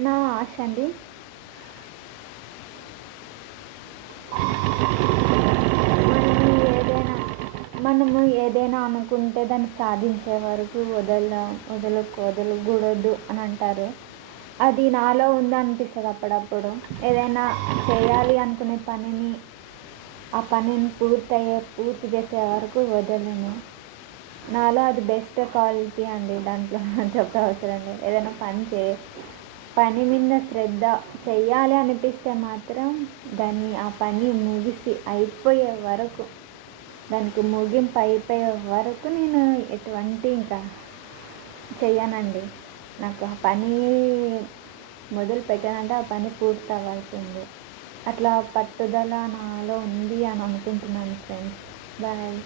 చిన్న ఆశ అండి. మనము ఏదైనా అనుకుంటే దాన్ని సాధించే వరకు వదలకూడదు అని అంటారు. అది నాలో ఉందనిపిస్తుంది అప్పుడప్పుడు. ఏదైనా చేయాలి అనుకునే పనిని, ఆ పనిని పూర్తి చేసే వరకు వదలను. నాలో అది బెస్ట్ క్వాలిటీ అండి. దాంట్లో చెప్పే అవసరం లేదు. ఏదైనా పని మీద శ్రద్ధ చెయ్యాలి అనిపిస్తే మాత్రం ఆ పని ముగిసి అయిపోయే వరకు, దానికి ముగింపు అయిపోయే వరకు నేను ఎటువంటి ఇంకా చెయ్యనండి. నాకు ఆ పని మొదలు పెట్టానంటే ఆ పని పూర్తి అవ్వాల్సిందే. అట్లా పట్టుదల నాలో ఉంది అని అనుకుంటున్నాను ఫ్రెండ్స్. బాయ్.